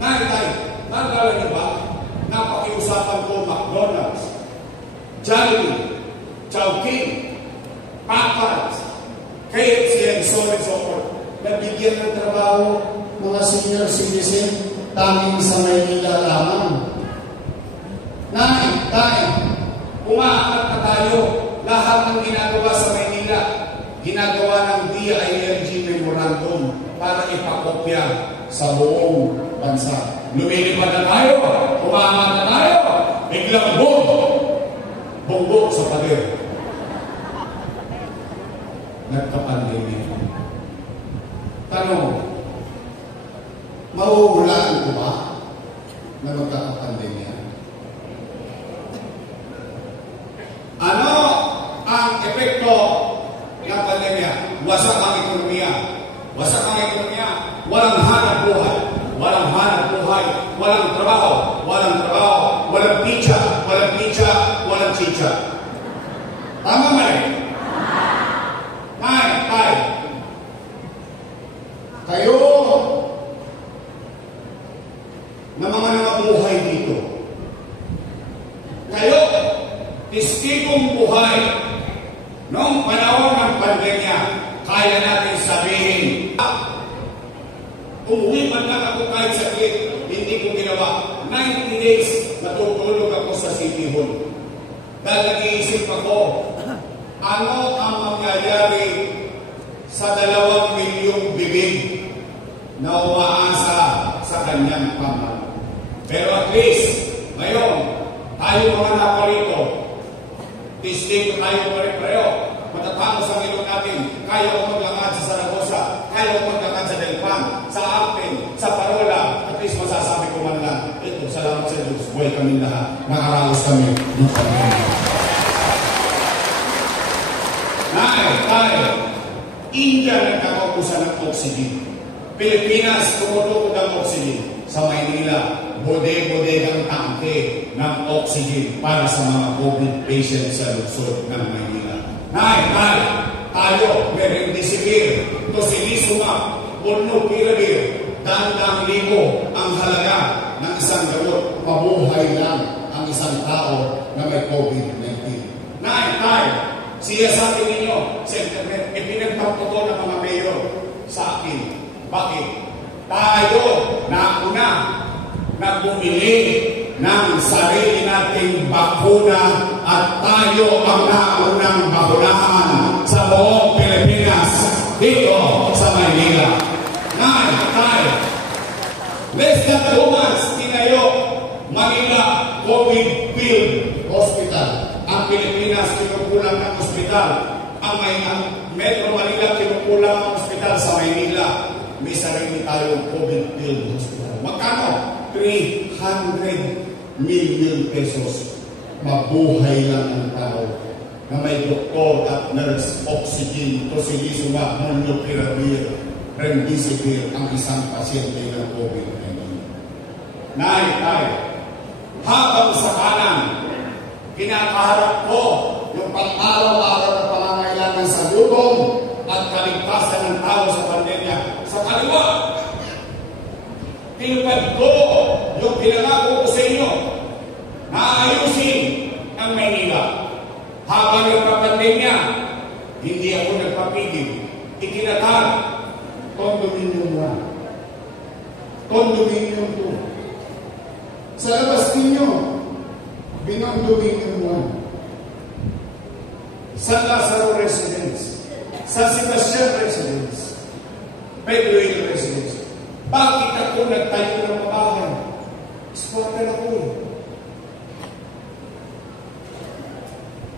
Tay, nagala niyo ba? Napakiusapan ko McDonald's, Jollibee, Chowking, Papas, KFC, and so on and so forth. Nabigyan ng trabaho mga senior citizen, tanging sa Maynila lamang. Tay, umaangat na tayo. Lahat ng ginagawa sa Maynila, ginagawa ng DILG Memorandum para ipakopya sa buong bansa. Lumilipad na tayo, umaangat na tayo, biglang bongbong sa pader. Nagka-pandemya. Tanong, mauulaan ko ba na magkaka-pandemya? Ano ang epekto ng pandemya? Wasak ang ekonomiya. Wasak ang ekonomiya. Walang hanap buhay. Walang hanap buhay. Walang trabaho. Walang trabaho. Walang pizza. Walang pizza. Walang chicha. Tama ba rin? Tay. Kayo na mga nangabuhay dito. Kayo, testigong buhay noong panahon ng pandemya, kaya natin sabihin, umuwi man lang ako kahit sakit, hindi ko ginawa. 90 days, natutulog ako sa City Hall. Dahil nag-iisip ako, ano ang mangyayari sa 2 milyong bibig na umaasa sa kanyang pamalo. Pero at least, ngayon, tayo mga naparito, testing tayo pare-pareho, matatapos ang ilong natin, kaya ko maglakad sa Zaragoza, kaya ko maglakad sa Delpan, sa Alpen, sa Parola, at least masasabi ko man lang, ito, salamat sa Diyos, buhay kami lahat, nakaraos kami ng pandemya. Tayo, India nagkakaubusan ng oxygen. Pilipinas, tumutukod ang oxygen. Sa Maynila, bode-bodegang tangke ng oxygen para sa mga COVID patients sa lungsod ng Maynila. Tayo, Remdesivir, Tocilizumab, Molnupiravir, daan-daang libo ang halaga ng isang gamot. Pabuhay lang ang isang tao na may COVID-19. Siya sa akin ninyo, sa internet, ipinagtampo ko ng mga mayor sa akin. Bakit? Tayo, nauna na bumili ng sarili nating bakuna at tayo ang naunang bakunahan sa buong Pilipinas dito sa Maynila. Tayo, less than 2 months, tinayo Manila COVID-Field Hospital. Ang Pilipinas kinukulang ng hospital. Ang Metro Manila kinukulang ng hospital sa Maynila. May sarili tayong COVID-Field Hospital. Magkano? 300 million pesos. Mabuhay lang ang tao na may doktor at nurse, oxygen, tocilizumab, molnupiravir, remdesivir ang isang pasyente ng COVID-19. Tayo, habang sa kanan, kinakaharap ko yung pang-araw-araw na pangangailangan sa gutom at kaligtasan ng tao sa pandemya. Sa kaliwa, tinupad ko yung pinangako ko sa inyo na ayusin ang Maynila. Habang nagpapandemya, hindi ako nagpapigil. Itinatag, Condominium 1. Condominium 2. Sa labas ninyo, Binondominium 1. San Lazaro Residence, San Sebastian Residence, Pedro Hill Residence. Bakit ako nagtayo ng bahay? Squatter ako eh.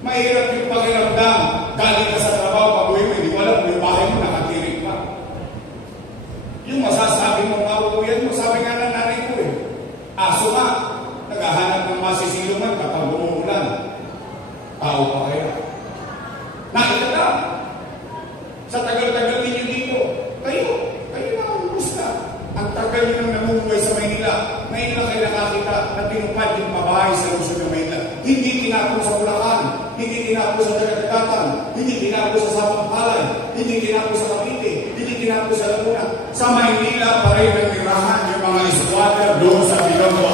Mahirap yung pakiramdam. Galing ka sa trabaho, pag-uwi mo, hindi mo alam kung yung bahay mo nakatirik pa. Yung masasabi mo nga, uwihan mo, sabi nga ng nanay ko eh. Aso nga, naghahanap ng masisilungan kapag umuulan. Tao pa kaya. Nakita ka. Sa tagal-tagal ninyo dito, kayo na ang gusta. Ang tagal nyo nang namumuhay sa Maynila. Ngayon lang kayo nakakita na tinupad yung pabahay sa Luzon ng Maynila. Hindi tinapos sa Bulacan, hindi tinapos sa Dagat-Dagatan, hindi tinapos sa Sampalay, hindi tinapos sa Cavite, hindi tinapos sa Laguna. Sa Maynila pa rin nagtirahan yung mga squatter doon sa Bilongo.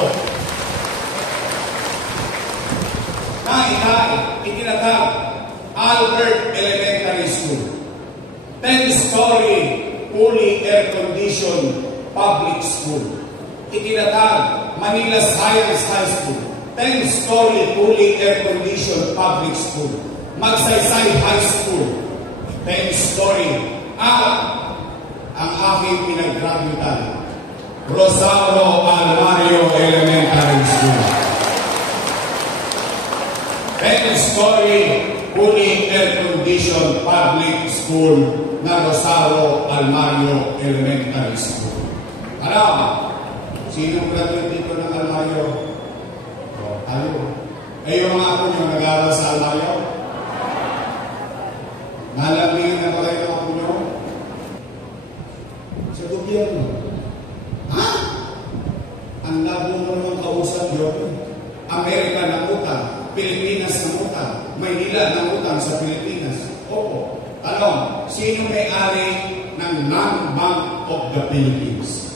Itinatag Albert Elementary School, 10-story, fully air-conditioned public school. Itinatag Manila Science High School, 10-story, fully air-conditioned public school. Magsaysay High School, 10-story. Ang aking pinag-graduatean, Rosario Almario Elementary School, 10-story, fully air-conditioned public school na Rosario Almario Elementary School. Alam, sino graduate dito ng Almario? Tayo. Yung mga ako nyo nag-aaral sa Almario? Nalambingan na ba kayo ng ako nyo? Sa gobyerno. Ha? Ang labo mo naman kausap yun. Amerika ng utang, Pilipinas ng utang, Maynila ng utang sa Pilipinas. Opo. Tanong, sino may-ari ng Non-Bank of the Philippines?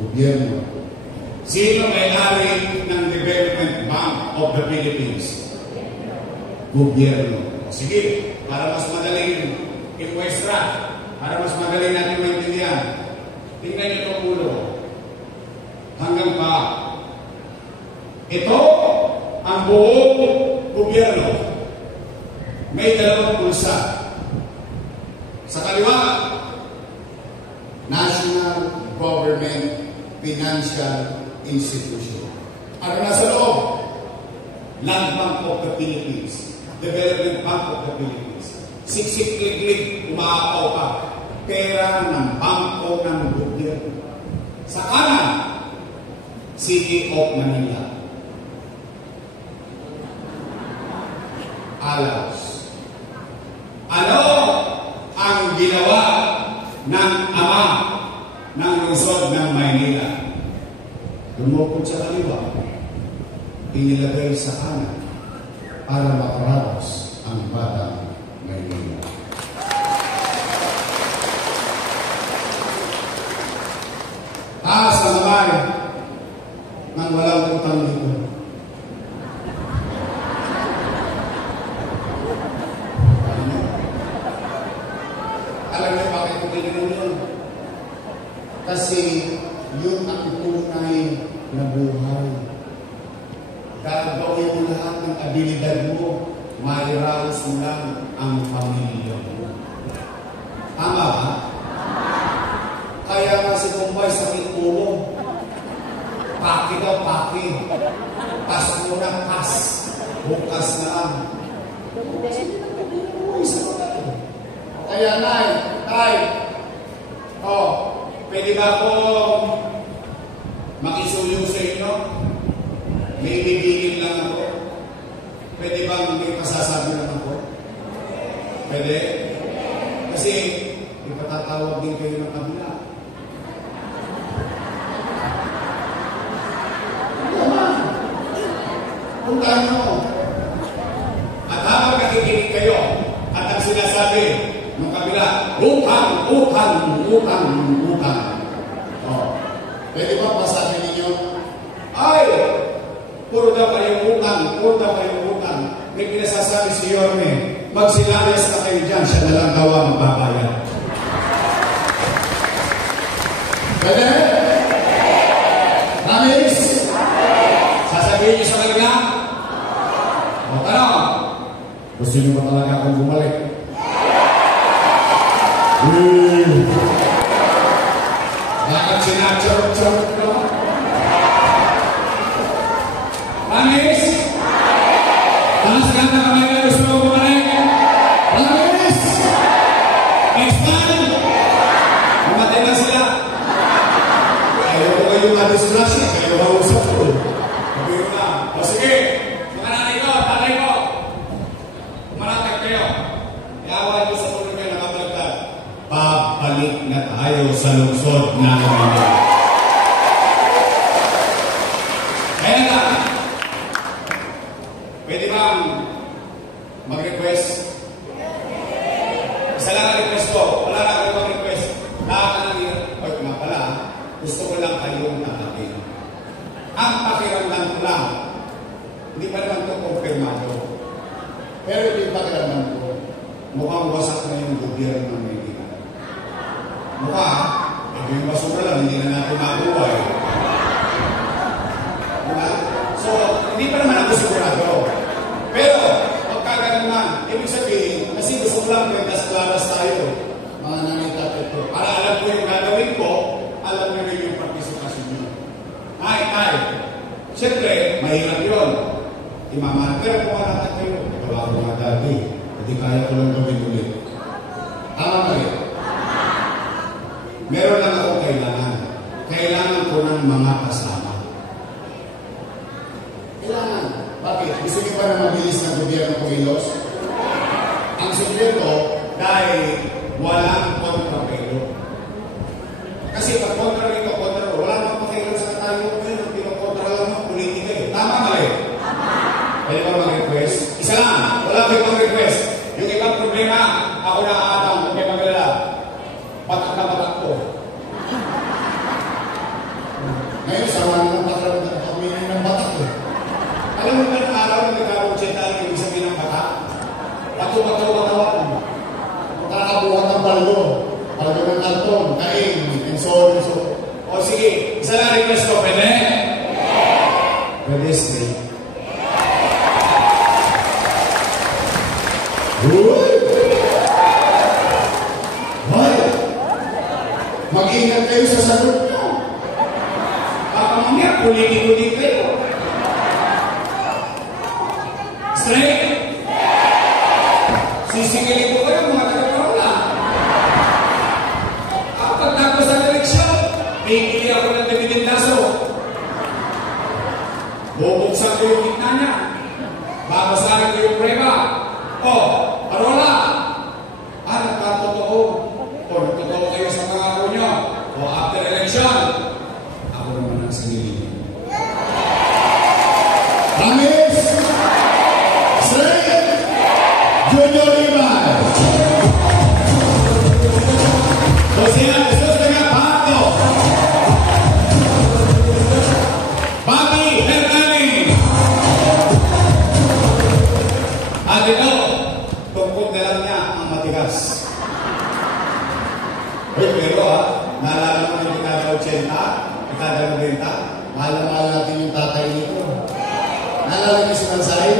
Gobyerno. Sino may-ari ng Development Bank of the Philippines? Gobyerno. Sige, para mas madaling i-muestra, para mas madaling natin maintindihan. Tingnan niyo itong ulo. Hanggang pa. Ito ang buong gobyerno. May dalawang pulsa. Sa kaliwa, National Government Financial Institution. Ano nasa loob? Land Bank of the Philippines, Development Bank of the Philippines. Siksik-lig-lig, umaapaw pa. Pera ng bangko ng gobyerno. Sa kanan, City of Manila. Alas. Ano ang ginawa ng ama ng lungsod ng Maynila? Dumukod sa kaliwa, inilagay sa kanan para makaraos ang batang Maynila. Taas ang kamay ng walang utang dito. Alam niyo bakit ko tinanong yun? Kasi yun ang tunay na buhay. Gagawin mo lahat ng abilidad mo, mairaos mo lang ang pamilya mo. Tama ba? Kaya nga si Bombay sakit ulo. Paki daw, paki. Pas mo na, pas. Bukas na lang. Kaya, Nay, Tay, pwede ba akong makisuyo sa inyo? May bibigin lang ako. Pwede bang may pasasabi lang ako? Pwede? Kasi ipatatawag din kayo ng kabila. Puntaan mo. At habang nakikinig kayo, at ang sinasabi ng kabila, utang, utang, utang, utang. Pwede ba pasabi ninyo? Ay! Puro daw kayong utang, puro daw kayong utang. May pinasasabi si Yorme, magsilayas na kayo dyan, siya na lang daw ang magbabayad. Pwede? Promise? Sasabihin niyo sa kanila? O tanong, gusto niyo ba talaga akong bumalik? Bakit sinachorot-chorot ko? Promise? Taas ka na kamay na gusto mo bumalik? Promise? Next time? Mamatay na sila. Ayaw ko kayong na-distraction. Kayo mausap ko. Sabi ko na. O sige, mga nanay ko, tatay ko. Umalatag kayo. Iawan ko sa tulong kayo nakabalagtad. Babalik na tayo sa lungsod na Manila. Kaya na. Pwede bang mag-request? Isa lang ang request ko. Wala na ako mag-request. Lahat na nila. O, nga pala. Gusto ko lang kayong nakakin. Ang pakiramdam ko lang. Hindi pa naman ito konfirmado. Pero yung pakiramdam ko, mukhang wasak na yung gobyerno ng Maynila. Mukha, yung basura lang, hindi na natin makuha eh. So, hindi pa naman ako sigurado. Pero, pagkaganon na, ibig sabihin, kasi gusto ko lang claras tayo, mga nangitatid ko. Para alam ko yung gagawin ko, alam nyo rin yung participation nyo. Ay. Siyempre, mahirap yun. Imamahan. Pero kung natin kayo, gawa ko mga dati. Hindi kaya ko lang gawin ulit. Tama ba rin? Meron lang ako kailangan. Kailangan ko ng mga kasama. Kailangan. Bakit? Gusto niyo ba na mabilis ng gobyerno ko ilos? Ang sekreto, dahil walang kontrapelo. Kasi pag kontra rito, kontra rito, wala namang pakialam sa tayo ngayon. Pinokontra lang ng politika eh. Tama ba rin? Pwede ba mag-request? Isa lang. Wala ko ibang request. Yung ibang problema, ako na aatang. Huwag kayo magalala. Patak na patak ko. Ngayon, sawa naman pakiramdam ng pamilya ng batak ko. Alam mo ba ng araw na nagkakaroon ang ibig sabihin ng batak? Bato-bato-batawan. Kakabuhat ng baldo. Baldo ng kaltong, kain, and so on and so on. O sige, isa lang request ko. Pwede? Pwede, straight. Hoy! Mag-ingat kayo sa sagot nyo. Baka mamaya, politiko din kayo. Straight? Sisigilin ko kayo, mga taga-parola. Kapag tapos ang eleksyon, bigili ako ng dividend-laso. Bubuksan ko yung gitna niya. Babasahin ko yung prema. Parola! Nagkatotoo. Nagtotoo kayo sa pangako nyo. After election, ako naman ang sinili. Promise! Straight! Junior Iman! Jose Jesus dengan Pato! Bobby Hernani! At ito, tungkol na lang niya ang matigas. Pero naalala mo yung ginagawa 80, kada nabenta. Mahal na mahal natin yung tatay nito. Naalala niyo si Mansay?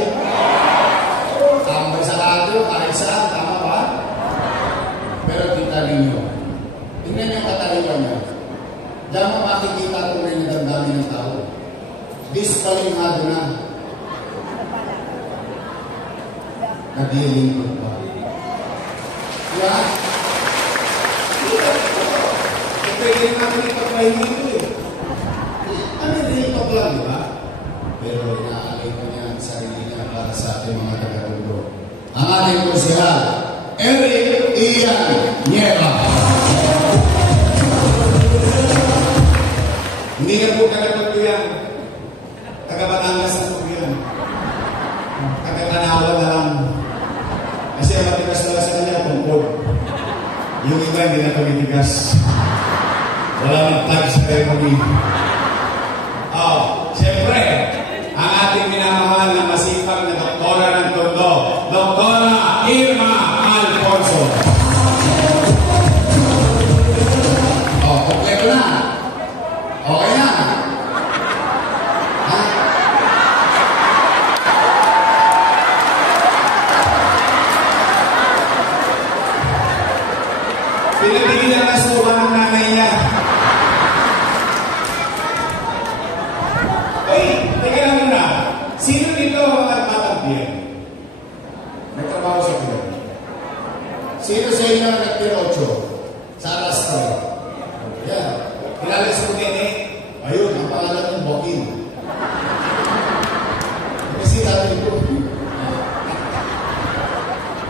Tambay sa radyo, kahit saan, tama ba? Pero kita ninyo, tingnan niyo ang kataliwan niya. Diyan mo makikita kung may nadamdami ng tao. Dispalimado na. Naglilingkod pa. Diba? Pwede natin ipag-try dito eh. Ano yung ito lang, diba? Pero inaalay ko niya ang sarili niya para sa ating mga taga-rundo. Ang ating konsehal, Eric Ian Nieva. Hindi na po taga-rundo yan. Taga-Batangas na po yan. Taga-Tanawa na lang. Kasi ang matigas na sa kanya, tungkod. Yung iba hindi na tumitigas. Wala nang tag sa ceremony. Siyempre, ang ating minamahal na masipag na doktora ng Tondo, Doktora Irma Alfonso. Kompleto na. Okay na. Ha? Pinapigilan na suha ng nanay niya. Teka lang muna. Sino dito ang nagtatampiyan? Nagtrabaho sa kulo. Sino sa inyo ang nagtirocho? Sa Arastro? Yan. Kilala sa Tene? Ayun, ang pangalan ng Bokin. Kasi natin ito.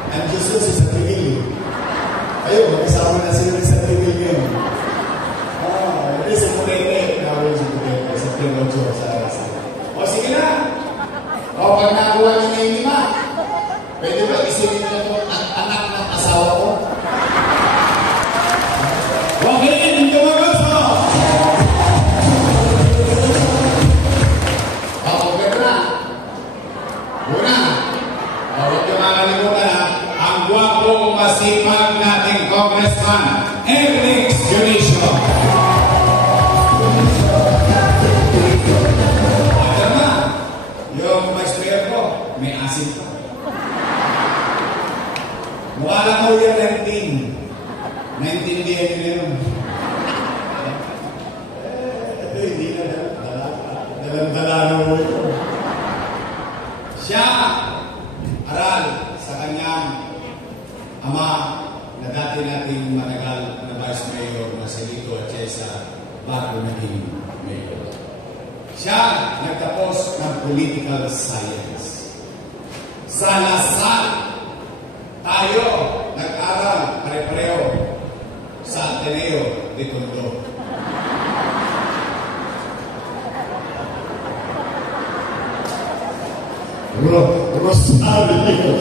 Ang Jesus is a Tigil. Ayun, magkasama na sila sa Tigil ngayon. Hindi sa Tene. Nawal sa Tene. Sa tirocho sa Arastro. O sige na. O pag nakuha niyo na yung 5, pwede ba isipin niyo ito ang anak ng asawa ko? Okay, hindi mo gusto. Okay na. Una. Huwag niyo makalimutan ha. Ang gwapo masipag nating Congressman, Eric Junicio. Yung vice mayor ko, may asin pa. Mukha lang ko yan 19. Naintindihan nyo yun. Hindi na dalang-dala na mo ito. Siya, aral sa kanyang ama na dati nating matagal na vice mayor na si Lito Atiesa bago naging mayor. Siya nagtapos ng political science. Sa Lasal, tayo nag-aral pare-pareho sa Ateneo de Tondo. Rosario.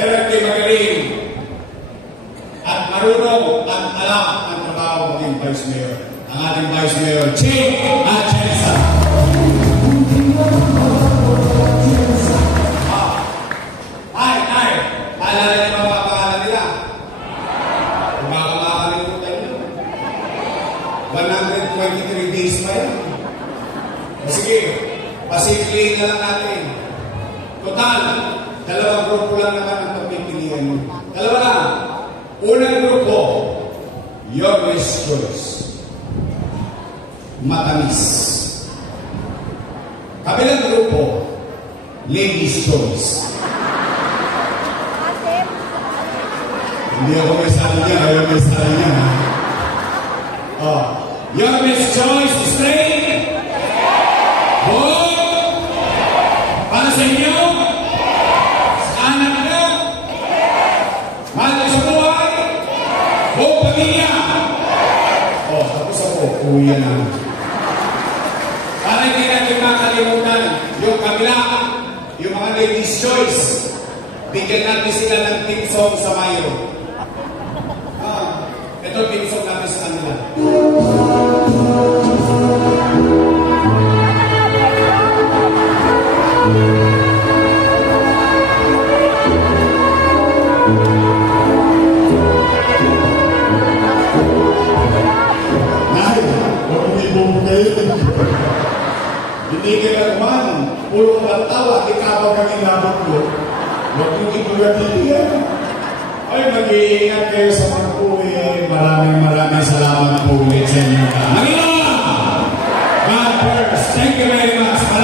Pero hindi magaling at marunong at alam ang trabaho ng Vice Mayor. Ang ating Vice Mayor, Chief Atiesa. Ay, paalala niyo ba mga pangalan nila? Kung baka makakalimutan niyo. 123 days pa yan. Sige, pasikliin na lang natin. Total, 2 grupo lang naman ang pagpipilian mo. 2 lang. Unang grupo, Your Best Choice. Matamis. Kabilang grupo, Ladies' Choice. Hindi ako may sali niya, ayaw may sali niya. Your Best Choice, straight. Para sa inyo, sa anak nyo, mahal ka sa buhay, buong pamilya. Tapos ako, kuya na. Para hindi natin makalimutan yung kabila, yung mga ladies' choice, bigyan natin sila ng team song sa Mayo. Ito team song natin sa kanila. tutulong at tawa, ikaw kang inabot ko. Huwag yung ipagatiyan. Ay, mag-iingat kayo sa pag-uwi. Maraming salamat po ulit sa inyo. Manila! God first. Thank you very much.